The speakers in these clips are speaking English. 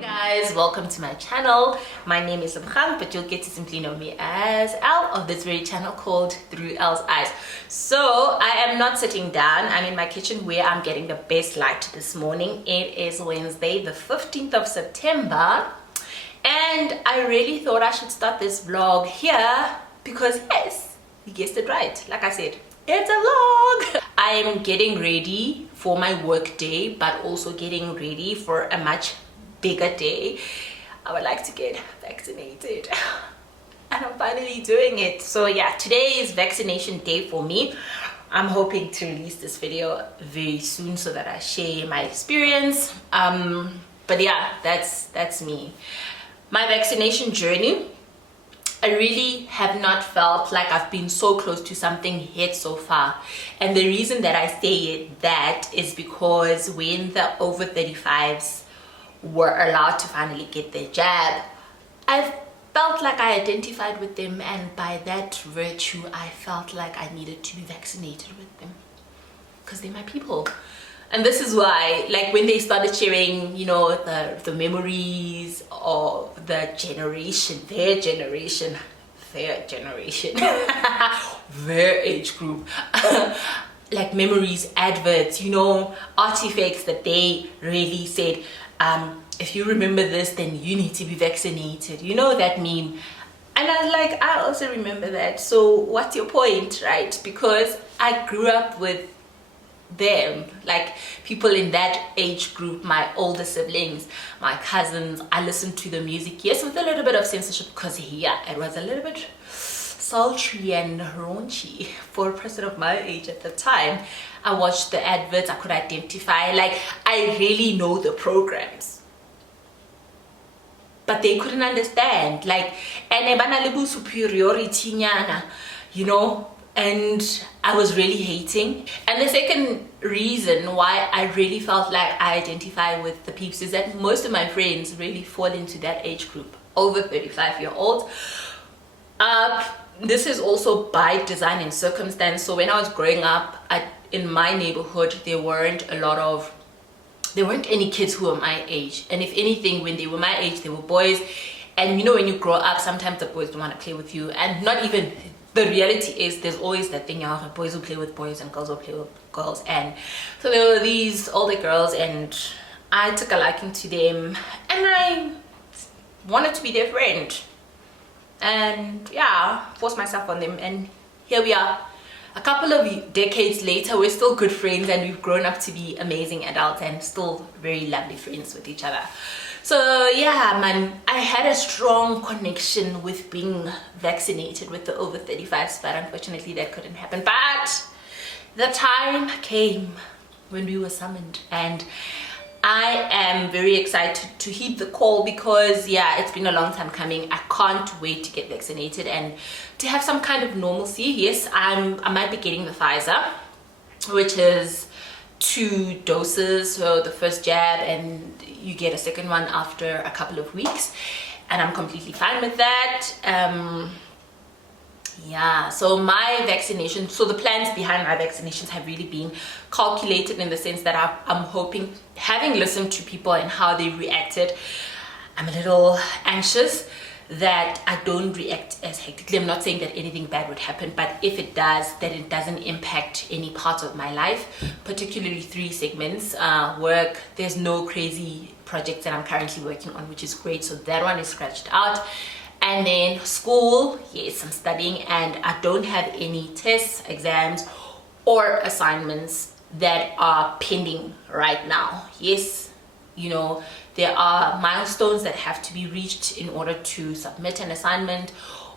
Guys, welcome to my channel. My name is Lebgang, but you'll get to simply know me as Elle of this very channel called ThroughEllesEyes. So I am not sitting down. I'm in my kitchen where I'm getting the best light this morning. It is Wednesday the 15th of September, and I really thought I should start this vlog here because yes, you guessed it right. Like I said, it's a vlog. I am getting ready for my work day, but also getting ready for a much bigger day. I would like to get vaccinated and I'm finally doing it. So yeah, today is vaccination day for me. I'm hoping to release this video very soon so that I share my experience. But yeah, that's me. My vaccination journey, I really have not felt like I've been so close to something yet so far. And the reason that I say that is because when the over 35s were allowed to finally get their jab, I felt like I identified with them, and by that virtue I felt like I needed to be vaccinated with them because they're my people. And this is why, like, when they started sharing, you know, the memories of the generation, their generation, their age group, like memories, adverts, you know, artifacts that they really said, if you remember this, then you need to be vaccinated. You know that meme? And I was like, I also remember that. So what's your point, right? Because I grew up with them, like people in that age group, my older siblings, my cousins. I listened to the music, yes, with a little bit of censorship because yeah, it was a little bit sultry and raunchy for a person of my age at the time. I watched the adverts, I could identify, like I really know the programs, but they couldn't understand, like, and banalibu superiority nyana, you know. And I was really hating. And the second reason why I really felt like I identify with the peeps is that most of my friends really fall into that age group, over 35-year-olds. This is also by design and circumstance. So when I was growing up, in my neighborhood, there weren't any kids who were my age. And if anything, when they were my age, they were boys. And you know, when you grow up, sometimes the boys don't want to play with you. And not even, the reality is there's always that thing, boys will play with boys and girls will play with girls. And so there were these older girls and I took a liking to them and I wanted to be their friend. And yeah, forced myself on them, and here we are. A couple of decades later, we're still good friends and we've grown up to be amazing adults and still very lovely friends with each other. So yeah, man, I had a strong connection with being vaccinated with the over 35s, but unfortunately that couldn't happen. But the time came when we were summoned, and I am very excited to heed the call because yeah, it's been a long time coming. I can't wait to get vaccinated and to have some kind of normalcy. Yes, I might be getting the Pfizer, which is 2 doses, so the first jab and you get a second one after a couple of weeks, and I'm completely fine with that. Yeah, so my vaccination, so the plans behind my vaccinations have really been calculated in the sense that I'm hoping, having listened to people and how they reacted, I'm a little anxious that I don't react as hectically. I'm not saying that anything bad would happen, but if it does, that it doesn't impact any part of my life, particularly 3 segments. Work, there's no crazy projects that I'm currently working on, which is great, so that one is scratched out. And then school, yes, I'm studying and I don't have any tests, exams or assignments that are pending right now. Yes, you know, there are milestones that have to be reached in order to submit an assignment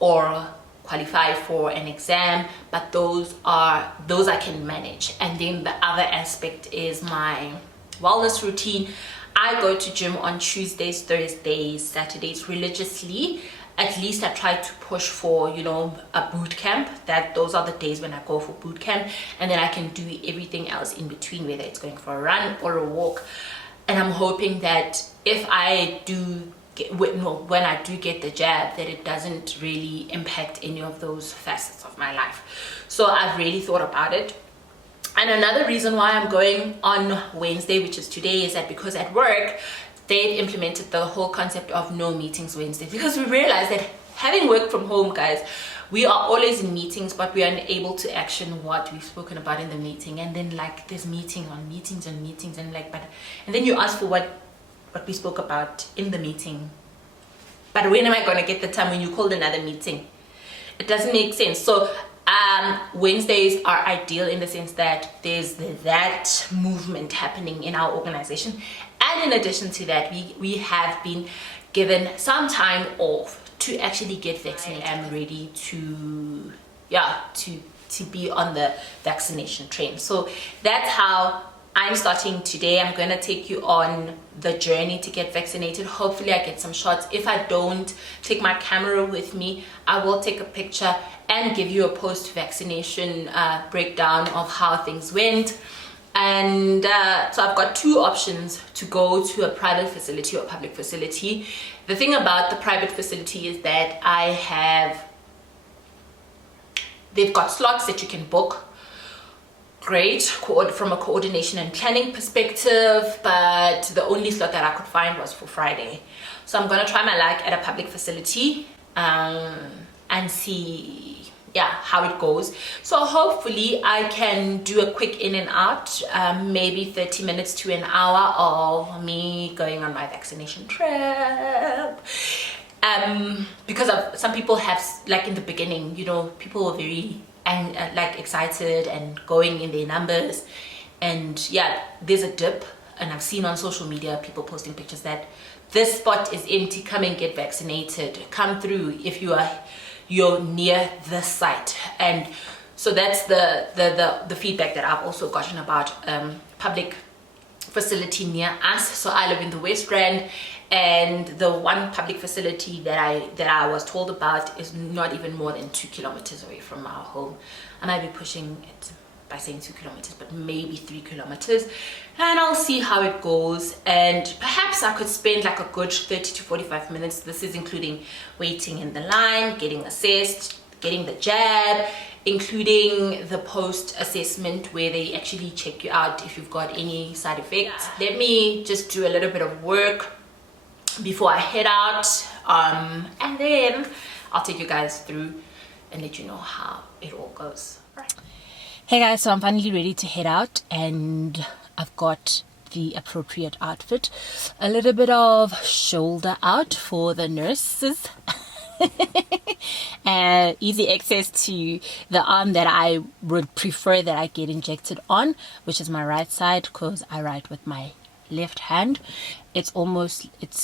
or qualify for an exam, but those I can manage. And then the other aspect is my wellness routine. I go to gym on Tuesdays, Thursdays, Saturdays religiously. At least I try to push for, you know, a boot camp. Those are the days when I go for boot camp, and then I can do everything else in between, whether it's going for a run or a walk. And I'm hoping that if I do when I do get the jab, that it doesn't really impact any of those facets of my life. So I've really thought about it. And another reason why I'm going on Wednesday, which is today, is that because at work they've implemented the whole concept of no meetings Wednesday, because we realized that having worked from home, guys, we are always in meetings, but we are unable to action what we've spoken about in the meeting. And then like there's meeting on meetings and meetings, and like, and then you ask for what we spoke about in the meeting, but when am I going to get the time when you called another meeting? It doesn't make sense. So Wednesdays are ideal in the sense that there's that movement happening in our organization, and in addition to that, we have been given some time off to actually get vaccinated. I am ready to be on the vaccination train. So that's how I'm starting today. I'm going to take you on the journey to get vaccinated. Hopefully I get some shots. If I don't take my camera with me, I will take a picture and give you a post-vaccination breakdown of how things went. And so I've got two options to go to a private facility or a public facility. The thing about the private facility is that they've got slots that you can book. Great from a coordination and planning perspective, but the only slot that I could find was for Friday. So I'm gonna try my luck at a public facility and see how it goes. So hopefully I can do a quick in and out, maybe 30 minutes to an hour of me going on my vaccination trip. Because some people have, like in the beginning, you know, people were very like excited and going in their numbers, and there's a dip, and I've seen on social media people posting pictures that this spot is empty, come and get vaccinated, come through if you're near the site. And so that's the feedback that I've also gotten about public facility near us. So I live in the West Rand, and the one public facility that I was told about is not even more than 2 kilometers away from our home. I might be pushing it by saying 2 kilometers, but maybe 3 kilometers, and I'll see how it goes. And perhaps I could spend like a good 30 to 45 minutes. This is including waiting in the line, getting assessed, getting the jab, including the post-assessment where they actually check you out if you've got any side effects. Let me just do a little bit of work before I head out, and then I'll take you guys through and let you know how it all goes. All right. Hey guys, so I'm finally ready to head out, and I've got the appropriate outfit. A little bit of shoulder out for the nurses. And easy access to the arm that I would prefer that I get injected on, which is my right side, because I write with my left hand. It's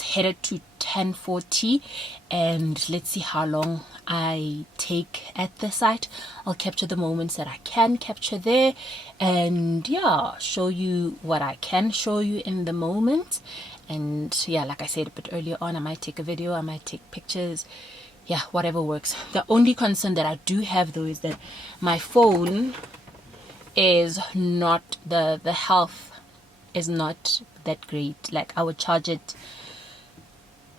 headed to 10:40, and let's see how long I take at the site. I'll capture the moments that I can capture there, and show you what I can show you in the moment. And like I said a bit earlier on, I might take a video, I might take pictures, whatever works. The only concern that I do have though is that my phone is not, the health is not that great. Like I would charge it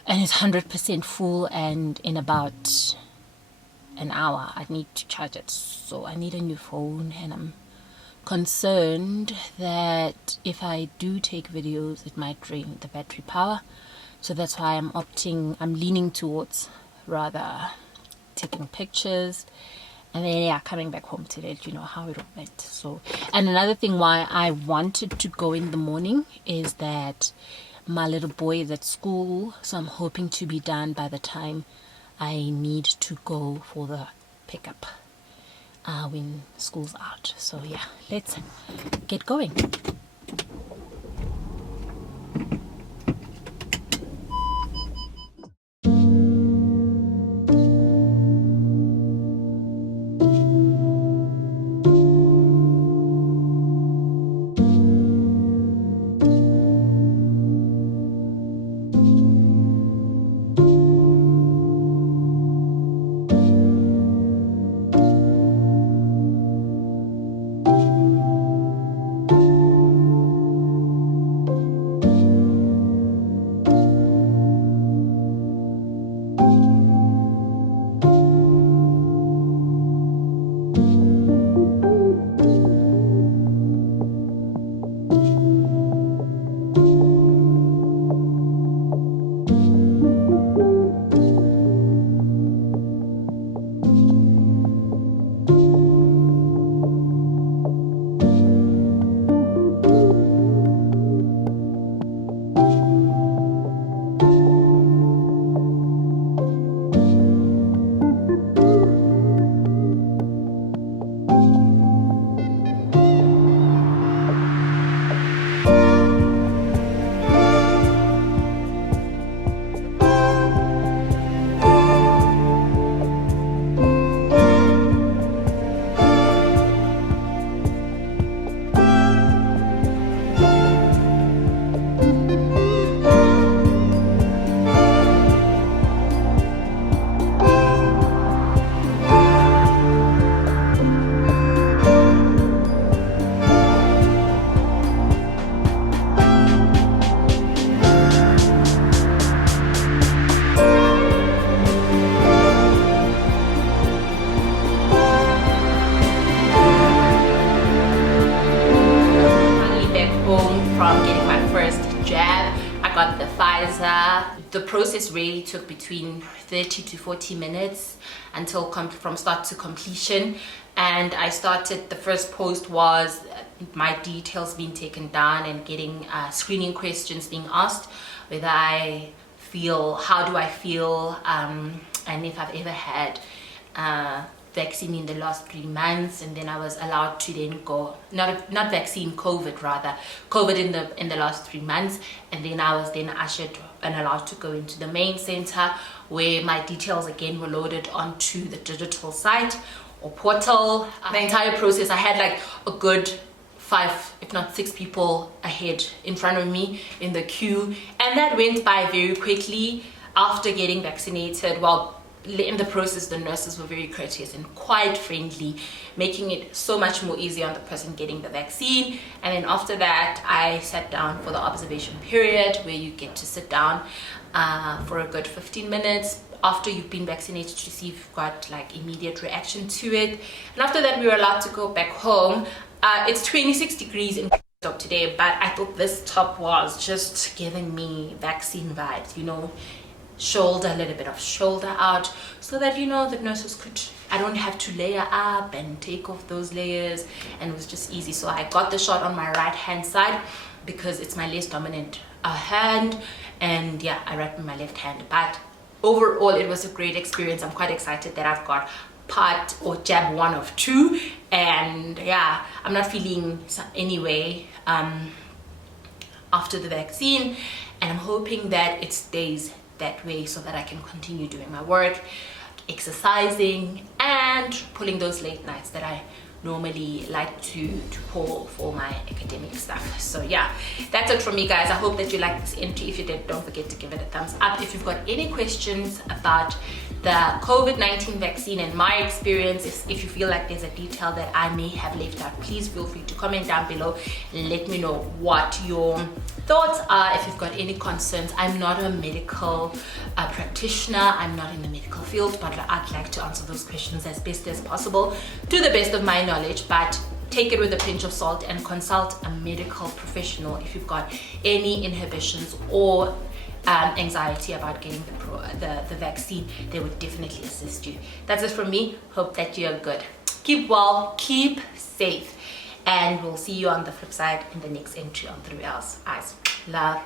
and it's 100% full, and in about an hour I need to charge it. So I need a new phone, and I'm concerned that if I do take videos it might drain the battery power. So that's why I'm leaning towards rather taking pictures and then coming back home to let you know how it all went. So, and another thing why I wanted to go in the morning is that my little boy is at school, so I'm hoping to be done by the time I need to go for the pickup when school's out. So let's get going. the process really took between 30 to 40 minutes until from start to completion. And I started, the first post was my details being taken down and getting screening questions being asked, whether I feel, how do I feel, and if I've ever had vaccine in the last 3 months. And then I was allowed to then go, not vaccine, COVID rather, COVID in the last 3 months. And then I was then ushered and allowed to go into the main center, where my details again were loaded onto the digital site or portal. The entire process, I had like a good 5 if not 6 people ahead in front of me in the queue, and that went by very quickly. After getting vaccinated, well, in the process, the nurses were very courteous and quite friendly, making it so much more easier on the person getting the vaccine. And then after that, I sat down for the observation period, where you get to sit down for a good 15 minutes after you've been vaccinated to see if you've got like immediate reaction to it. And after that, we were allowed to go back home. It's 26 degrees in today, but I thought this top was just giving me vaccine vibes, you know, shoulder, a little bit of shoulder out, so that, you know, the nurses could, I don't have to layer up and take off those layers, and it was just easy. So I got the shot on my right hand side because it's my less dominant hand, and yeah, I wrapped in my left hand. But overall, it was a great experience. I'm quite excited that I've got part or jab 1 of 2, and yeah, I'm not feeling anyway after the vaccine, and I'm hoping that it stays that way so that I can continue doing my work, exercising, and pulling those late nights that I normally like to pull for my academic stuff. So yeah, that's it from me, guys. I hope that you liked this entry. If you did, don't forget to give it a thumbs up. If you've got any questions about the COVID-19 vaccine and my experience, if you feel like there's a detail that I may have left out, please feel free to comment down below and let me know what your thoughts are. If you've got any concerns, I'm not a medical practitioner, I'm not in the medical field, but I'd like to answer those questions as best as possible to the best of my knowledge. But take it with a pinch of salt and consult a medical professional if you've got any inhibitions or anxiety about getting the vaccine. They would definitely assist you. That's it from me. Hope that you're good. Keep well, keep safe, and we'll see you on the flip side in the next entry on ThroughEllesEyes. Love.